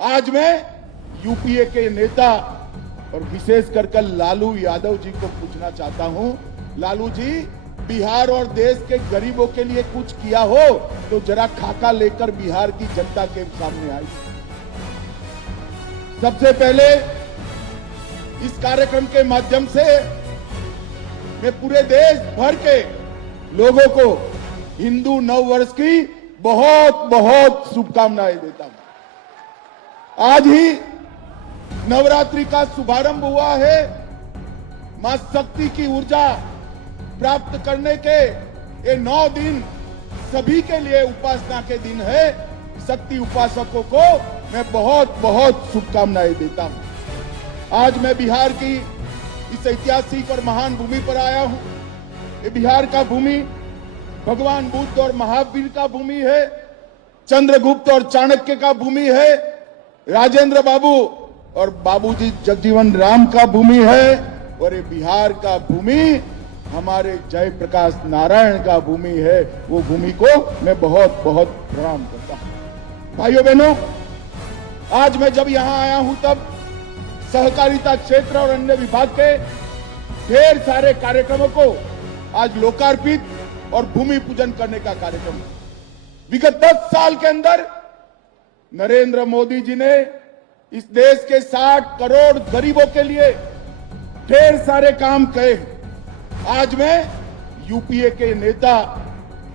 आज मैं यूपीए के नेता और विशेष कर लालू यादव जी को पूछना चाहता हूं, लालू जी, बिहार और देश के गरीबों के लिए कुछ किया हो तो जरा खाका लेकर बिहार की जनता के सामने आई। सबसे पहले इस कार्यक्रम के माध्यम से मैं पूरे देश भर के लोगों को हिंदू नववर्ष की बहुत बहुत शुभकामनाएं देता हूं। आज ही नवरात्रि का शुभारंभ हुआ है। मां शक्ति की ऊर्जा प्राप्त करने के ये 9 दिन सभी के लिए उपासना के दिन है। शक्ति उपासकों को मैं बहुत बहुत शुभकामनाएं देता हूं। आज मैं बिहार की इस ऐतिहासिक और महान भूमि पर आया हूं। ये बिहार का भूमि भगवान बुद्ध और महावीर का भूमि है, चंद्रगुप्त और चाणक्य का भूमि है, राजेंद्र बाबू और बाबूजी जगजीवन राम का भूमि है, और ये बिहार का भूमि हमारे जयप्रकाश नारायण का भूमि है। वो भूमि को मैं बहुत बहुत प्रणाम करता हूं। भाइयों बहनों, आज मैं जब यहां आया हूं तब सहकारिता क्षेत्र और अन्य विभाग के ढेर सारे कार्यक्रमों को आज लोकार्पित और भूमि पूजन करने का कार्यक्रम है। विगत 10 साल के अंदर नरेंद्र मोदी जी ने इस देश के 60 करोड़ गरीबों के लिए ढेर सारे काम किए। आज मैं यूपीए के नेता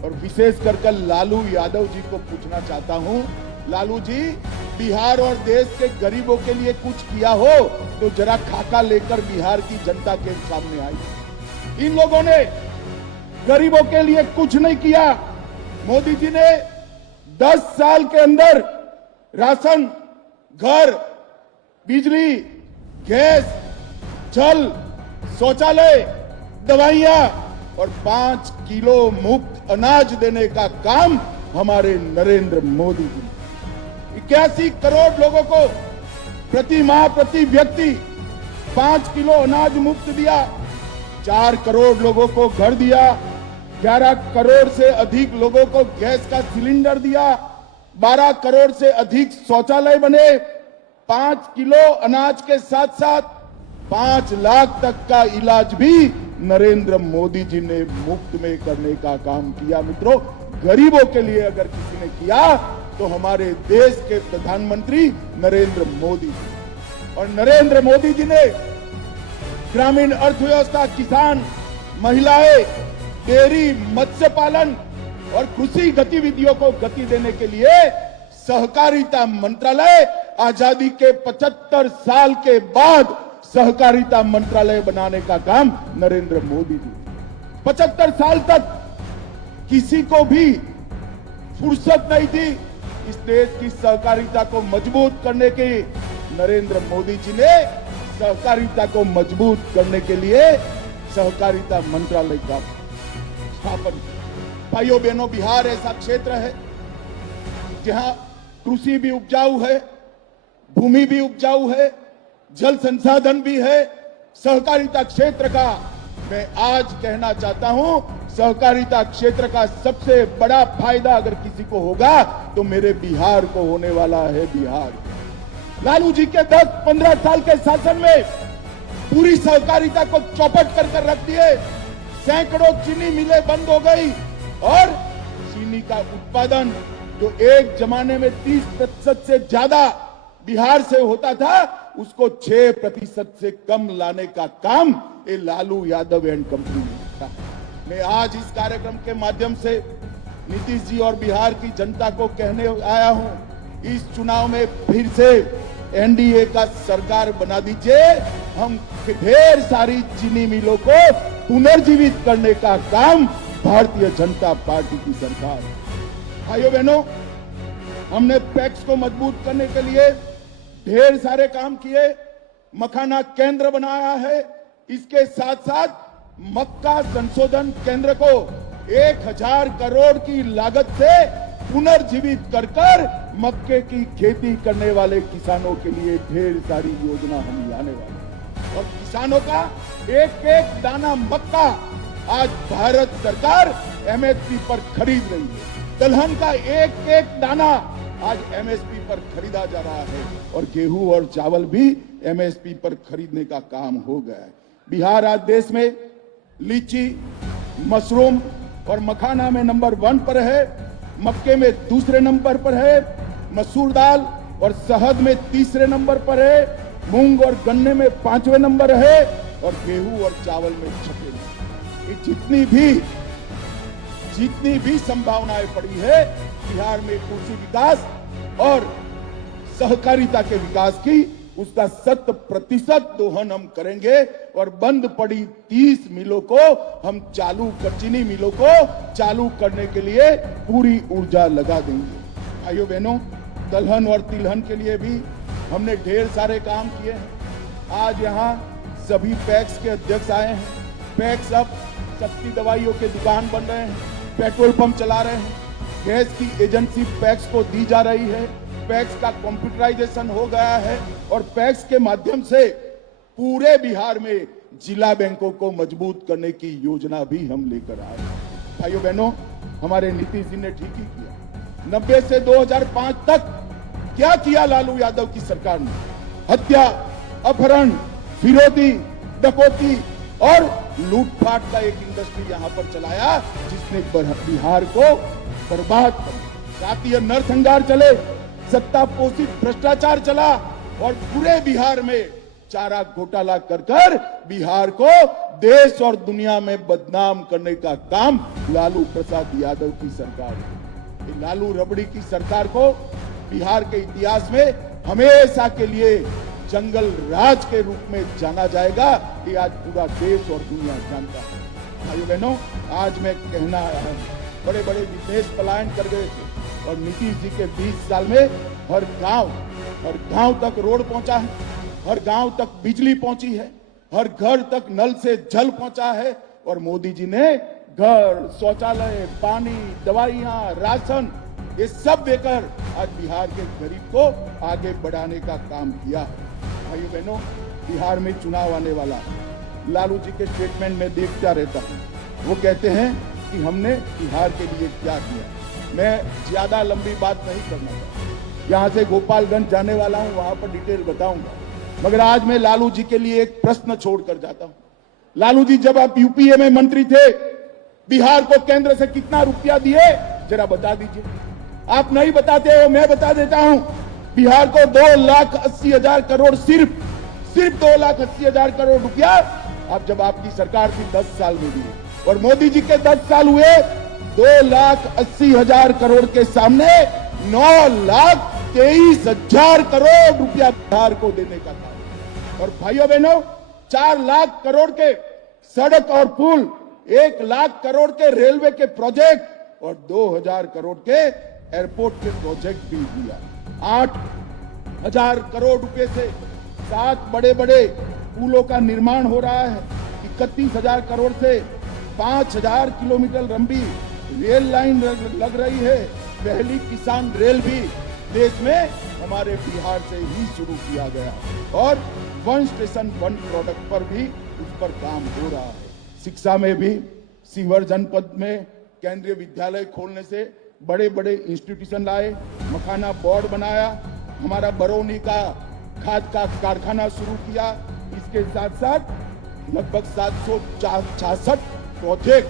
और विशेष कर लालू यादव जी को पूछना चाहता हूं, लालू जी, बिहार और देश के गरीबों के लिए कुछ किया हो तो जरा खाका लेकर बिहार की जनता के सामने आई। इन लोगों ने गरीबों के लिए कुछ नहीं किया। मोदी जी ने 10 साल के अंदर राशन, घर, बिजली, गैस, जल, शौचालय, दवाइयां और 5 किलो मुफ्त अनाज देने का काम हमारे नरेंद्र मोदी जी ने 81 करोड़ लोगों को प्रति माह प्रति व्यक्ति 5 किलो अनाज मुफ्त दिया, 4 करोड़ लोगों को घर दिया, 11 करोड़ से अधिक लोगों को गैस का सिलेंडर दिया, 12 करोड़ से अधिक शौचालय बने, 5 किलो अनाज के साथ साथ 5 लाख तक का इलाज भी नरेंद्र मोदी जी ने मुफ्त में करने का काम किया। मित्रों, गरीबों के लिए अगर किसी ने किया तो हमारे देश के प्रधानमंत्री नरेंद्र मोदी जी। और नरेंद्र मोदी जी ने ग्रामीण अर्थव्यवस्था, किसान, महिलाएं, डेयरी, मत्स्य पालन और कृषि गतिविधियों को गति देने के लिए सहकारिता मंत्रालय, आजादी के 75 साल के बाद सहकारिता मंत्रालय बनाने का काम नरेंद्र मोदी जी। 75 साल तक किसी को भी फुर्सत नहीं थी इस देश की सहकारिता को मजबूत करने की। नरेंद्र मोदी जी ने सहकारिता को मजबूत करने के लिए सहकारिता मंत्रालय का स्थापन किया। भाइयों बहनों, बिहार ऐसा क्षेत्र है जहां कृषि भी उपजाऊ है, भूमि भी उपजाऊ है, जल संसाधन भी है। सहकारिता क्षेत्र का मैं आज कहना चाहता हूं, सहकारिता क्षेत्र का सबसे बड़ा फायदा अगर किसी को होगा तो मेरे बिहार को होने वाला है। बिहार लालू जी के 10-15 साल के शासन में पूरी सहकारिता को चौपट कर रख दिए। सैकड़ों चीनी मिलें बंद हो गई और चीनी का उत्पादन जो एक जमाने में 30% से ज्यादा बिहार से होता था, उसको 6% से कम लाने का काम ये लालू यादव एंड कंपनी ने किया। मैं आज इस कार्यक्रम के माध्यम से नीतीश जी और बिहार की जनता को कहने आया हूं, इस चुनाव में फिर से एनडीए का सरकार बना दीजिए। हम ढेर सारी चीनी मिलों को पुनर्जीवित करने का काम भारतीय जनता पार्टी की सरकार। भाइयों बहनों, हमने पैक्स को मजबूत करने के लिए ढेर सारे काम किए। मखाना केंद्र बनाया है। इसके साथ साथ मक्का संशोधन केंद्र को 1000 करोड़ की लागत से पुनर्जीवित कर मक्के की खेती करने वाले किसानों के लिए ढेर सारी योजना हम लाने वाले हैं। और किसानों का एक एक दाना मक्का आज भारत सरकार एमएसपी पर खरीद रही है। दलहन का एक एक दाना आज एमएसपी पर खरीदा जा रहा है और गेहूं और चावल भी एमएसपी पर खरीदने का काम हो गया है। बिहार आज देश में लीची, मशरूम और मखाना में नंबर 1 पर है, मक्के में दूसरे नंबर पर है, मसूर दाल और शहद में तीसरे नंबर पर है, मूंग और गन्ने में 5वें नंबर है और गेहूं और चावल में 6वें नंबर। ये जितनी भी संभावनाएं पड़ी है बिहार में कृषि विकास और सहकारिता के विकास की, उसका 100% दोहन हम करेंगे और बंद पड़ी 30 मिलों को हम चीनी मिलों को चालू करने के लिए पूरी ऊर्जा लगा देंगे। भाइयों बहनों, दलहन और तिलहन के लिए भी हमने ढेर सारे काम किए हैं। आज यहाँ सभी पैक्स के अध्यक्ष आए हैं। पैक्स अब सस्ती दवाइयों के दुकान बन रहे हैं, पेट्रोल पंप चला रहे हैं, गैस की एजेंसी पैक्स को दी जा रही है, पैक्स का कंप्यूटराइजेशन हो गया है और पैक्स के माध्यम से पूरे बिहार में जिला बैंकों को मजबूत करने की योजना भी हम लेकर आए। भाइयों बहनों, हमारे नीतीश जी ने ठीक ही किया। 90 से 2005 तक क्या किया लालू यादव की सरकार ने? हत्या, अपहरण, फिरौती, डकैती और लूटपाट का एक इंडस्ट्री यहां पर चलाया जिसने बिहार को बर्बाद कर दिया। जातीय नरसंहार चले, सत्ता पोषित भ्रष्टाचार चला और पूरे बिहार में चारा घोटाला कर बिहार को देश और दुनिया में बदनाम करने का काम लालू प्रसाद यादव की सरकार है। लालू रबड़ी की सरकार को बिहार के इतिहास में हमेशा के लिए जंगल राज के रूप में जाना जाएगा। ये आज पूरा देश और दुनिया जानता है। भाइयों बहनों, आज मैं कहना आया हूं, बड़े बड़े विदेश पलायन कर गए थे और नीतीश जी के 20 साल में हर गांव तक रोड पहुंचा है, हर गांव तक बिजली पहुंची है, हर घर तक नल से जल पहुंचा है और मोदी जी ने घर, शौचालय, पानी, दवाइयां, राशन ये सब देकर आज बिहार के गरीब को आगे बढ़ाने का काम किया है। भाइयों बहनों, बिहार में चुनाव आने वाला है। लालू जी के स्टेटमेंट में देखता रहता हूं, वो कहते हैं कि हमने बिहार के लिए क्या किया। मैं ज्यादा लंबी बात नहीं करना चाहता, यहाँ से गोपालगंज जाने वाला हूं, वहां पर डिटेल बताऊंगा, मगर आज मैं लालू जी के लिए एक प्रश्न छोड़कर जाता हूं। लालू जी, जब आप यूपीए में मंत्री थे, बिहार को केंद्र से कितना रुपया दिए जरा बता दीजिए। आप नहीं बताते हो, मैं बता देता हूं। बिहार को 2,80,000 करोड़, सिर्फ 2,80,000 करोड़ रुपया अब जब आपकी सरकार थी 10 साल में दी और मोदी जी के 10 साल हुए, 2,80,000 करोड़ के सामने 9,23,000 करोड़ रुपया बिहार को देने का था। और भाइयों बहनों, 4 लाख करोड़ के सड़क और पुल, 1 लाख करोड़ के रेलवे के प्रोजेक्ट और 2,000 करोड़ के एयरपोर्ट के प्रोजेक्ट भी दिया। 8,000 करोड़ रुपए से 7 बड़े बड़े पुलों का निर्माण हो रहा है। 31,000 करोड़ से 5,000 किलोमीटर लंबी रेल लाइन लग रही है। पहली किसान रेल भी देश में हमारे बिहार से ही शुरू किया गया और 1 स्टेशन 1 प्रोडक्ट पर भी उस पर काम हो रहा है। शिक्षा में भी शिवहर जनपद में केंद्रीय विद्यालय खोलने से बड़े बड़े इंस्टीट्यूशन लाए, मखाना बोर्ड बनाया, हमारा बरौनी का खाद का कारखाना शुरू किया। इसके साथ साथ लगभग 766 प्रोजेक्ट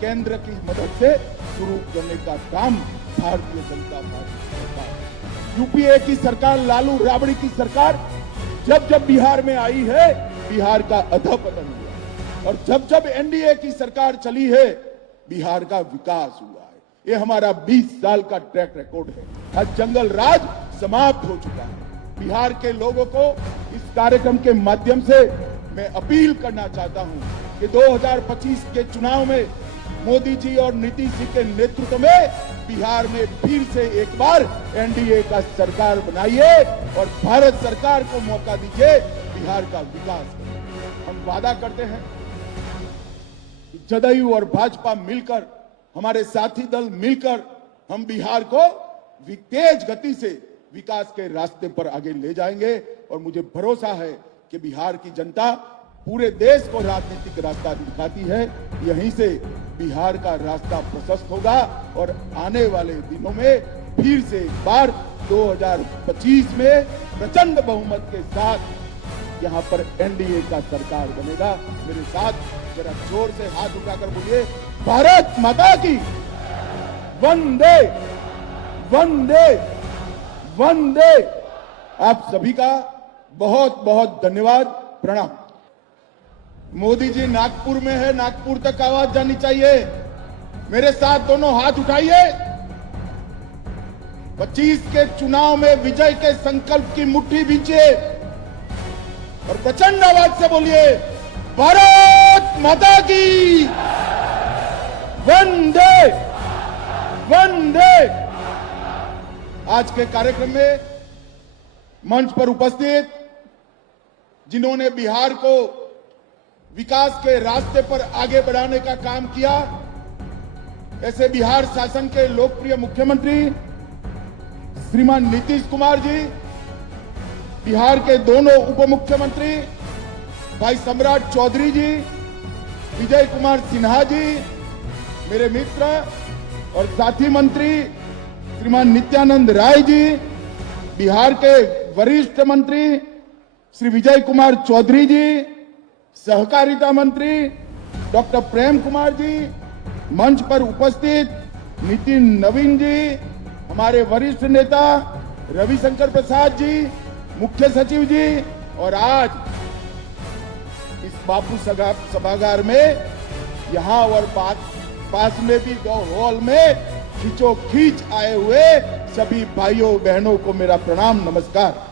केंद्र की मदद से शुरू करने का काम भारतीय जनता पार्टी सरकार, यूपीए की सरकार, लालू राबड़ी की सरकार जब बिहार में आई है, बिहार का अधपतन हुआ और जब एनडीए की सरकार चली है, बिहार का विकास हुआ है। ये हमारा 20 साल का ट्रैक रिकॉर्ड है। आज जंगल राज समाप्त हो चुका है। बिहार के लोगों को इस कार्यक्रम के माध्यम से मैं अपील करना चाहता हूं कि 2025 के चुनाव में मोदी जी और नीतीश जी के नेतृत्व में बिहार में फिर से एक बार एनडीए का सरकार बनाइए और भारत सरकार को मौका दीजिए बिहार का विकास करें। हम वादा करते हैं कि जदयू और भाजपा मिलकर, हमारे साथी दल मिलकर हम बिहार को तेज गति से विकास के रास्ते पर आगे ले जाएंगे और मुझे भरोसा है कि बिहार की जनता पूरे देश को राजनीतिक रास्ता दिखाती है। यहीं से बिहार का रास्ता प्रशस्त होगा और आने वाले दिनों में फिर से एक बार 2025 में प्रचंड बहुमत के साथ यहां पर एनडीए का सरकार बनेगा। मेरे साथ जरा जोर से हाथ उठाकर बोलिए, भारत माता की वंदे वंदे वंदे। आप सभी का बहुत बहुत धन्यवाद, प्रणाम। मोदी जी नागपुर में है, नागपुर तक आवाज जानी चाहिए। मेरे साथ दोनों हाथ उठाइए। 25 के चुनाव में विजय के संकल्प की मुट्ठी भींचिए और प्रचंड आवाज से बोलिए, भारत माता की वंदे वंदे। आज के कार्यक्रम में मंच पर उपस्थित जिन्होंने बिहार को विकास के रास्ते पर आगे बढ़ाने का काम किया, ऐसे बिहार शासन के लोकप्रिय मुख्यमंत्री श्रीमान नीतीश कुमार जी, बिहार के दोनों उप मुख्यमंत्री भाई सम्राट चौधरी जी, विजय कुमार सिन्हा जी, मेरे मित्र और साथी मंत्री श्रीमान नित्यानंद राय जी, बिहार के वरिष्ठ मंत्री श्री विजय कुमार चौधरी जी, सहकारिता मंत्री डॉक्टर प्रेम कुमार जी, मंच पर उपस्थित नितिन नवीन जी, हमारे वरिष्ठ नेता रविशंकर प्रसाद जी, मुख्य सचिव जी, और आज इस बापू सभागार में यहां और पास में भी 2 हॉल में खींचो खींच आए हुए सभी भाइयों बहनों को मेरा प्रणाम, नमस्कार।